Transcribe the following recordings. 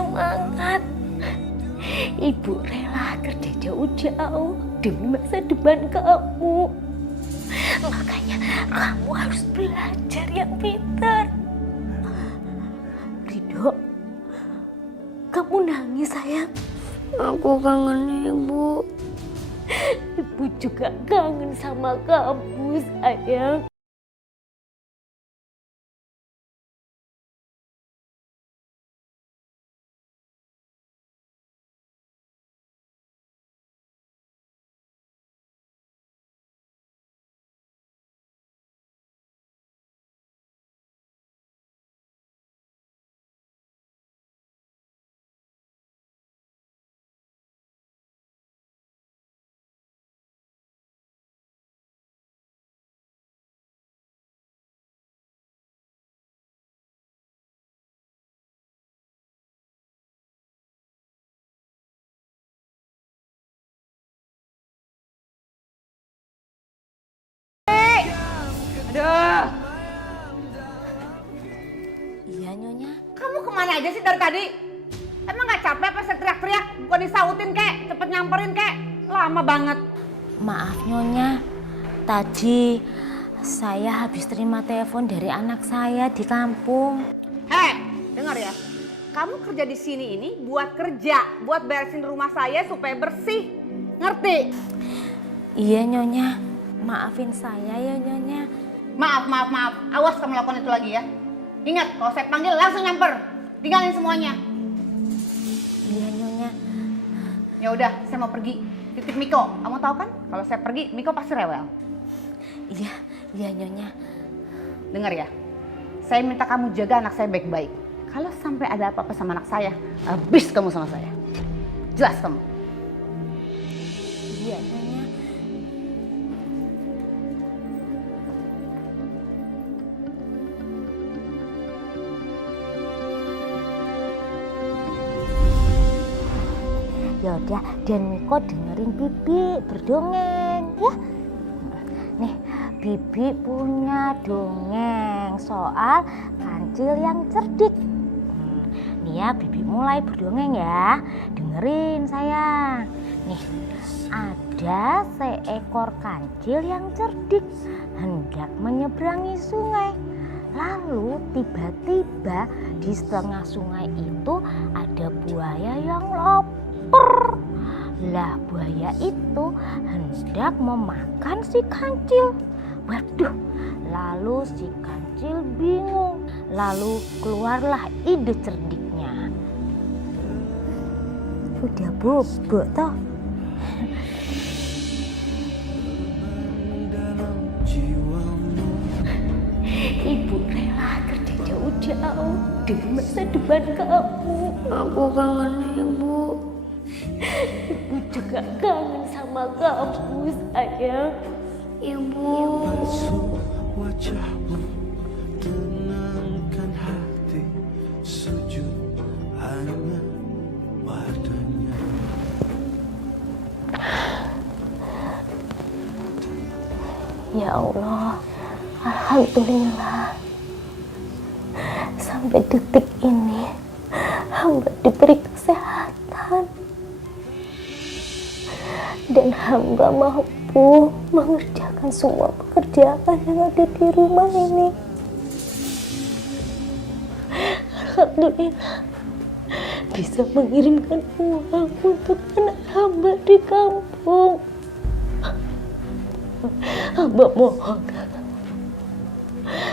semangat. Ibu rela kerja jauh-jauh demi masa depan kamu. Makanya kamu harus belajar yang pintar. Ridho, kamu nangis sayang. Aku kangen ibu. Ibu juga kangen sama kamu sayang. Aduh, Iya Nyonya. kamu kemana aja sih dari tadi? Emang gak capek apa saya teriak-teriak? Bukan disautin kek, cepet nyamperin kek. Lama banget. Maaf Nyonya, tadi saya habis terima telepon dari anak saya di kampung. Hei, dengar ya. Kamu kerja di sini ini buat kerja, buat beresin rumah saya supaya bersih. Ngerti? Iya Nyonya, maafin saya ya Nyonya. Maaf. Awas kamu lakukan itu lagi ya. Ingat, kalau saya panggil langsung nyamper. Tinggalin semuanya. Iya Nyonya. Ya udah, saya mau pergi. Titip Miko. Kamu tahu kan? Kalau saya pergi, Miko pasti rewel. Iya Nyonya. Dengar ya. Saya minta kamu jaga anak saya baik-baik. Kalau sampai ada apa-apa sama anak saya, habis kamu sama saya. Jelas kamu? Iya Nyonya. Yaudah, dan Miko dengerin Bibi berdongeng ya. Nih, Bibi punya dongeng soal kancil yang cerdik. Nih ya, Bibi mulai berdongeng ya. Dengerin sayang. Nih, ada seekor kancil yang cerdik hendak menyeberangi sungai. Lalu tiba-tiba di setengah sungai itu ada buaya yang lapar. Lah buaya itu hendak memakan si kancil. Waduh, lalu si kancil bingung. Lalu keluarlah ide cerdiknya. Udah bobok toh. Ibu rela kerja jauh-jauh demi masa depan kamu. Aku kangen ibu. Ibu juga kangen sama kamu sayang. Ibu. Wajahmu tenangkan hati, sejuk hangat padanya. Ya Allah, alhamdulillah. Sampai detik ini hamba diberi kesehatan. Dan hamba mampu mengerjakan semua pekerjaan yang ada di rumah ini. Alhamdulillah bisa mengirimkan uang untuk anak hamba di kampung. Hamba mohon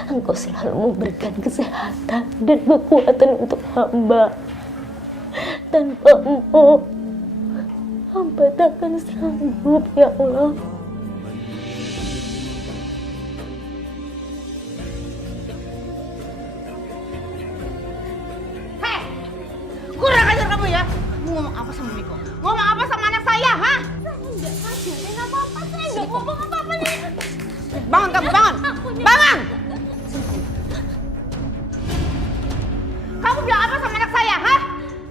Engkau selalu memberikan kesehatan dan kekuatan untuk hamba. Tanpamu hamba takkan sanggup ya Allah. Hei, kurang ajar kamu ya. Kamu ngomong apa sama Miko? Ngomong apa sama anak saya, hah? Enggak saja, enggak apa-apa, saya enggak ngomong apa-apa nih. Bangun kamu, bangun! Bangun! Kamu bilang apa sama anak saya, hah?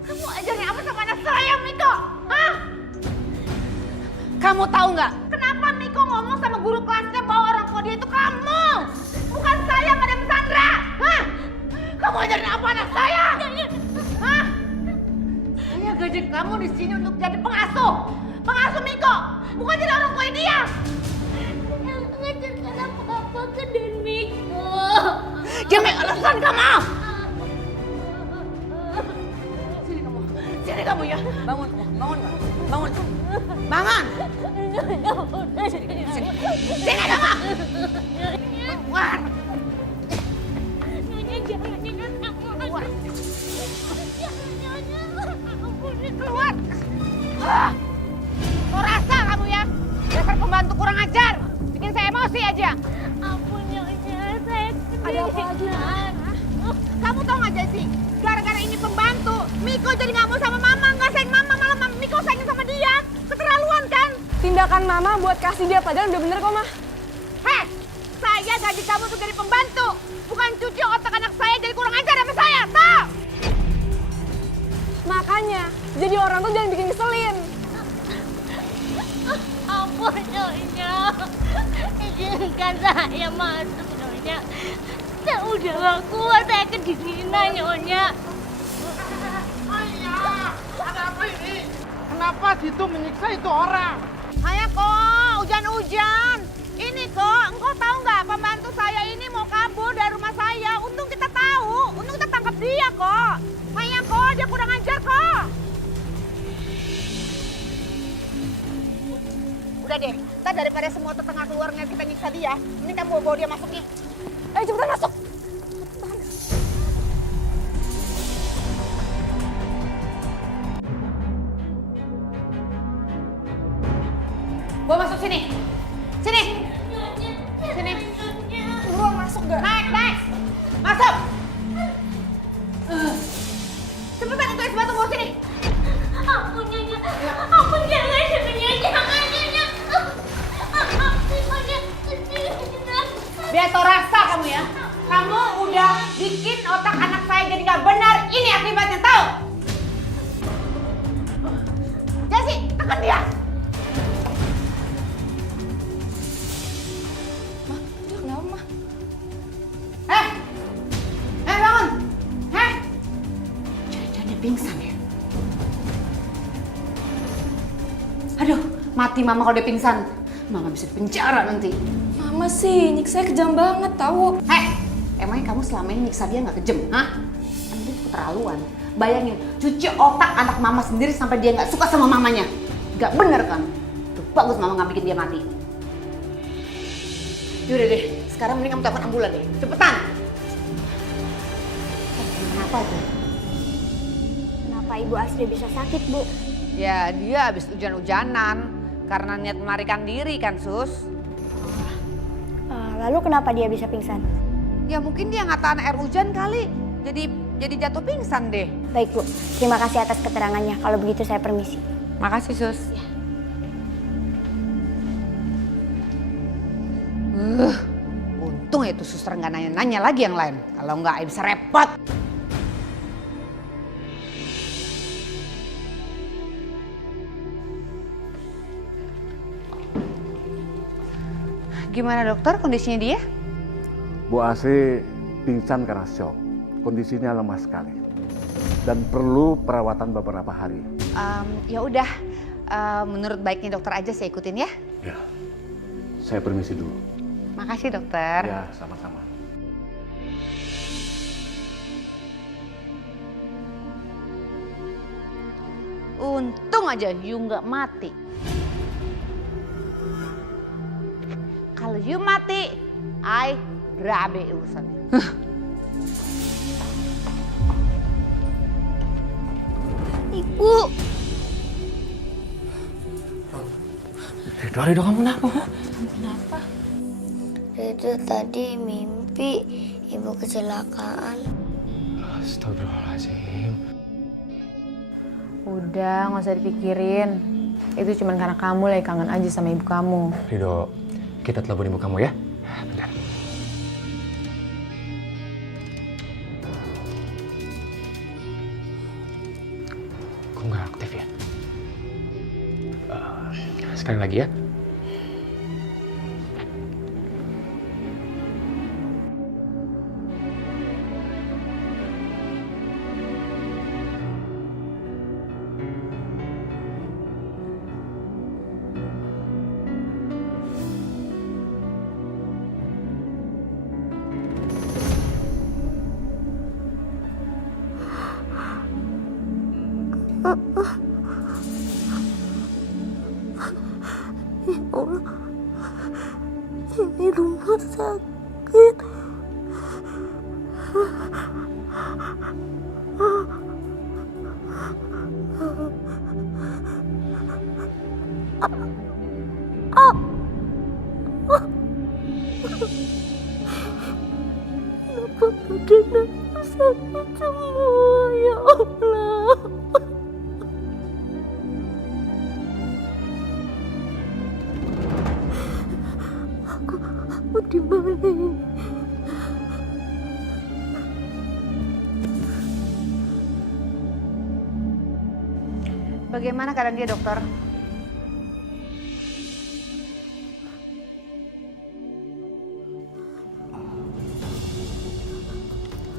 Kamu ajarin apa sama anak saya, Miko? Hah? Kamu tahu nggak? Kenapa Miko ngomong sama guru kelasnya bahwa orang tua dia itu kamu? Bukan saya, Madam Sandra! Hah? Kamu ajarin apa anak saya? Hah? gaji kamu di sini untuk jadi pengasuh. Pengasuh Miko, bukan jadi orang tua dia. Yang ngajarkan apa-apa ke Den Miko. Demi alasan kamu. Sini kamu ya. Bangun kamu, bangun. Bangun. Bangun. Sini kamu. Keluar. Nyonya jangan ingat aku. Keluar. Nyonya, ampun. Keluar. Kau rasa kamu ya? Dasar pembantu kurang ajar. Bikin saya emosi aja. Ampun Nyonya, saya sedih. Ada apa lagi, Nak? Kamu tau gak Jessy? Gara-gara ini pembantu, Miko jadi gak mau sama Mama, gak sayang Mama, malah Miko sayang sama dia. Keterlaluan kan? Tindakan Mama buat kasih dia pelajaran udah bener kok, Ma. Heh, saya gaji kamu tuh jadi pembantu. Bukan cuci otak anak saya jadi kurang ajar sama saya, tau? Makanya, jadi orang tuh jangan bikin ngeselin. Ampun Nyonya. Izinkan saya masuk Nyonya. Saya udah gak kuat, saya kedinginan Nyonya. Ayah, ada apa ini? Kenapa situ menyiksa itu orang? Saya kok, hujan-hujan. Ini kok, engkau tahu nggak pembantu saya ini mau kabur dari rumah saya. Untung kita tahu, untung kita tangkap dia kok. Saya kok, dia kurang ajar kok. Udah deh, kita daripada semua tetangga keluarga kita nyiksa dia, ini kita bawa dia masuk nih. Ayo cepetan masuk. Bawa masuk sini. Sini. Sini. Buruan masuk gak? Naik. Masuk. Cepetan itu es batu bawa sini. Ampun Nyonya. Ampun jangan Nyonya. Jangan Nyonya. Ampun Nyonya. Biar tau rasa kamu ya. Kamu udah bikin otak anak saya jadi nggak benar. Ini akibatnya, tahu? Jessy, tekan dia. Udah kenapa, Ma? Bangun. Jangan dia pingsan ya. Aduh, mati Mama kalau dia pingsan. Mama bisa dipenjara nanti. Mama sih, nyiksa kejam banget tahu. Emangnya kamu selama ini nyiksa dia nggak kejam, hah? Kan dia keterlaluan. Bayangin, cuci otak anak Mama sendiri sampai dia nggak suka sama mamanya. Nggak bener kan? Tuh, bagus Mama nggak bikin dia mati. Yaudah deh, sekarang mending kamu telepon ambulan deh. Cepetan! Kenapa tuh? Kenapa Ibu Asri bisa sakit, Bu? Ya, dia habis hujan-hujanan. Karena niat melarikan diri kan, Sus. Lalu kenapa dia bisa pingsan? Ya mungkin dia nggak tahan air hujan kali. Jadi jatuh pingsan deh. Baik Bu, terima kasih atas keterangannya. Kalau begitu saya permisi. Makasih, Sus. Untung ya itu suster nggak nanya-nanya lagi yang lain. Kalau nggak, bisa repot. Gimana dokter kondisinya dia? Bu Asri pingsan karena shock. Kondisinya lemah sekali. Dan perlu perawatan beberapa hari. Ya udah, menurut baiknya dokter aja saya ikutin ya. Ya, saya permisi dulu. Makasih dokter. Ya, sama-sama. Untung aja you nggak mati. Kalau you mati, I berabe urusannya. Ibu, Ridho, kamu kenapa? itu tadi mimpi Ibu kecelakaan. Astagfirullahaladzim. Udah, nggak usah dipikirin. Itu cuma karena kamu lagi kangen aja sama ibu kamu. Ridho, kita telepon ibu kamu ya. Bentar. Kok nggak aktif ya? Sekali lagi ya. Ini rumah sakit. Kenapa badan aku sakit semua, ya Allah? Aku di mana ini? Bagaimana keadaan dia, dokter?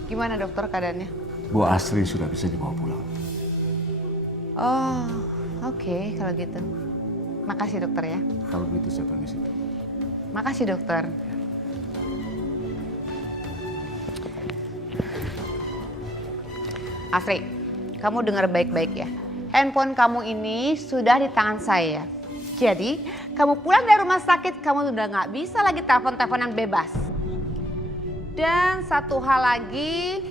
Gimana dokter keadaannya? Bu Asri sudah bisa dibawa pulang. Oh, oke kalau gitu. Makasih dokter ya. Kalau begitu saya permisi. Makasih dokter. Asri, kamu dengar baik-baik ya. Handphone kamu ini sudah di tangan saya. Jadi, kamu pulang dari rumah sakit, kamu udah nggak bisa lagi telepon-teleponan bebas. Dan satu hal lagi,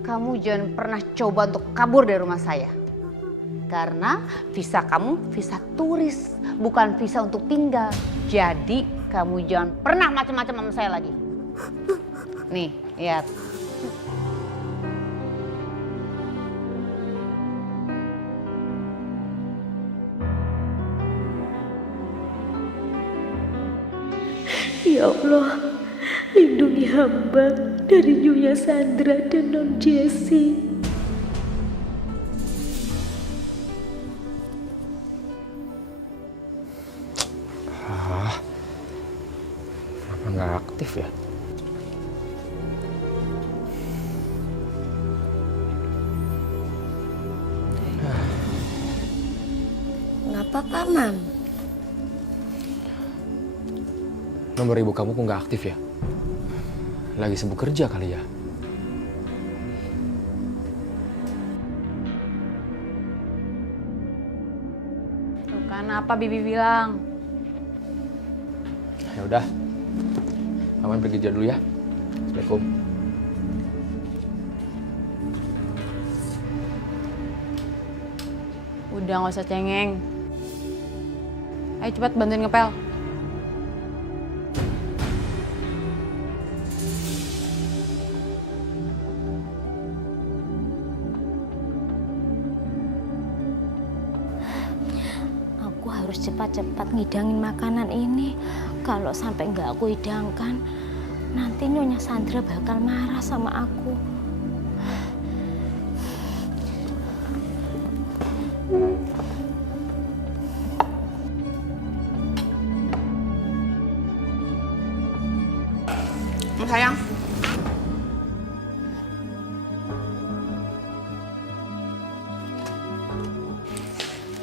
kamu jangan pernah coba untuk kabur dari rumah saya. Karena visa kamu visa turis, bukan visa untuk tinggal. Jadi kamu jangan pernah macam-macam sama saya lagi. Nih, lihat. Ya Allah, lindungi hamba dari Nyonya Sandra dan Non Jessie. Kenapa nggak aktif ya? Ngapa Pak Mam? Nomor ibu kamu kok nggak aktif ya? Lagi sibuk kerja kali ya? Tuh kan apa Bibi bilang. Ya udah, Maman pergi kerja dulu ya. Assalamualaikum. Udah nggak usah cengeng. Ayo cepat bantuin ngepel. Aku harus cepat-cepat ngidangin makanan ini. Kalau sampai nggak aku hidangkan, nanti Nyonya Sandra bakal marah sama aku. Sayang.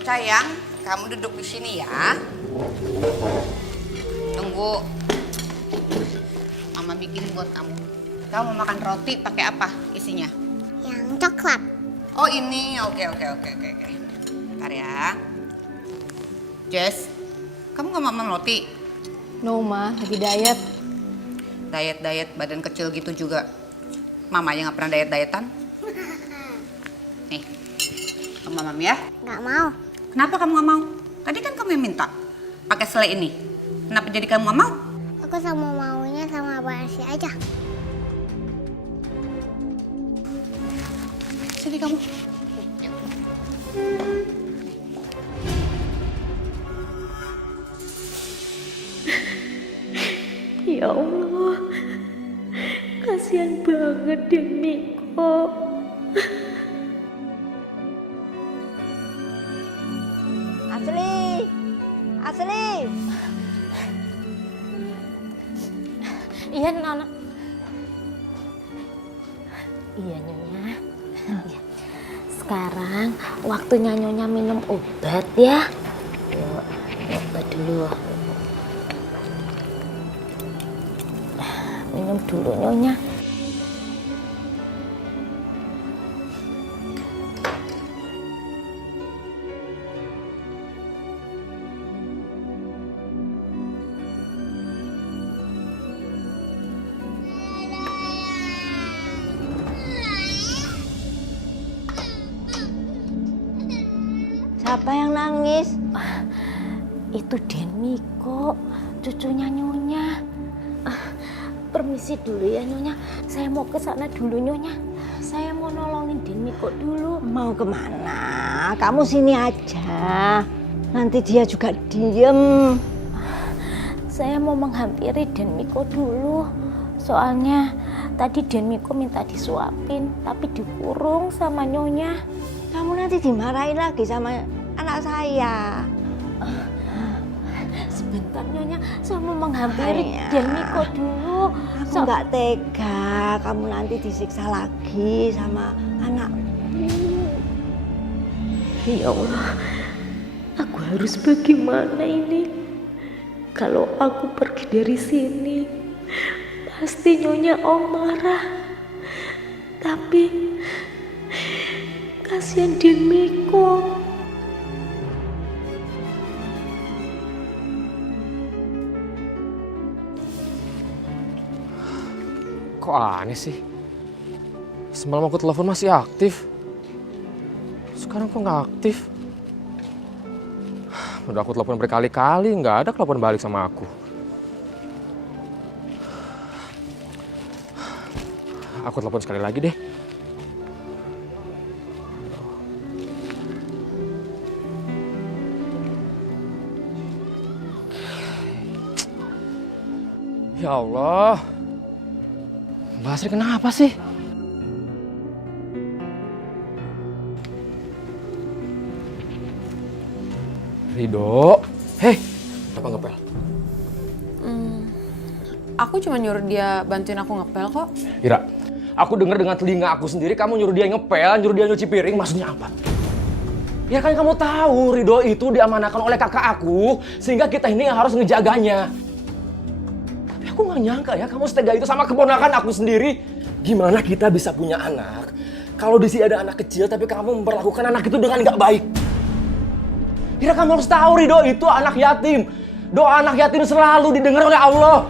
Sayang, kamu duduk di sini ya. Tunggu. Mama bikin buat kamu. Kamu mau makan roti pakai apa isinya? Yang coklat. Oh ini, oke. Bentar ya. Jess, kamu gak mau makan roti? No ma, lagi diet. Diet badan kecil gitu juga. Mama aja gak pernah diet-dietan. Nih, kamu mamam ya. Nggak mau. Kenapa kamu gak mau? Tadi kan kamu yang minta pakai selai ini. Kenapa jadi kamu gak mau? Aku sama maunya sama Barsi aja. Sini kamu. Ya Allah, kasihan banget deh Miko. Asli. Iya Nona. Iya Nyonya. Iya. Sekarang waktunya Nyonya minum obat ya. Yuk, obat dulu. Minum dulu Nyonya. Siapa yang nangis? Itu Denmiko, cucunya Nyonya. Permisi dulu ya Nyonya, saya mau ke sana dulu Nyonya. Saya mau nolongin Denmiko dulu. Mau kemana? Kamu sini aja. Nanti dia juga diem. Saya mau menghampiri Denmiko dulu. Soalnya tadi Denmiko minta disuapin, tapi dikurung sama Nyonya. Kamu nanti dimarahin lagi sama anak saya. Sebentar Nyonya, saya mau menghampiri Ayah. Denmiko dulu. Aku nggak tega kamu nanti disiksa lagi sama anakku. Ya Allah, aku harus bagaimana ini? Kalau aku pergi dari sini, pasti Nyonya Om marah. Tapi kasihan Denmiko. Kok aneh sih? Semalam aku telepon masih aktif. Sekarang kok nggak aktif? Udah aku telepon berkali-kali, nggak ada telepon balik sama aku. Aku telepon sekali lagi deh. Ya Allah. Mbak Asri kenapa sih? Rido. Hei, kenapa ngepel? Aku cuma nyuruh dia bantuin aku ngepel kok. Ira, aku dengar dengan telinga aku sendiri kamu nyuruh dia ngepel, nyuruh dia nyuci piring, maksudnya apa? Ya kan kamu tahu Rido itu diamanahkan oleh kakak aku, sehingga kita ini yang harus ngejaganya. Tapi aku nggak nyangka ya kamu setega itu sama keponakan aku sendiri. Gimana kita bisa punya anak kalau di sini ada anak kecil tapi kamu memperlakukan anak itu dengan nggak baik? Ira, kamu harus tahu Rido itu anak yatim. Doa anak yatim selalu didengar oleh Allah.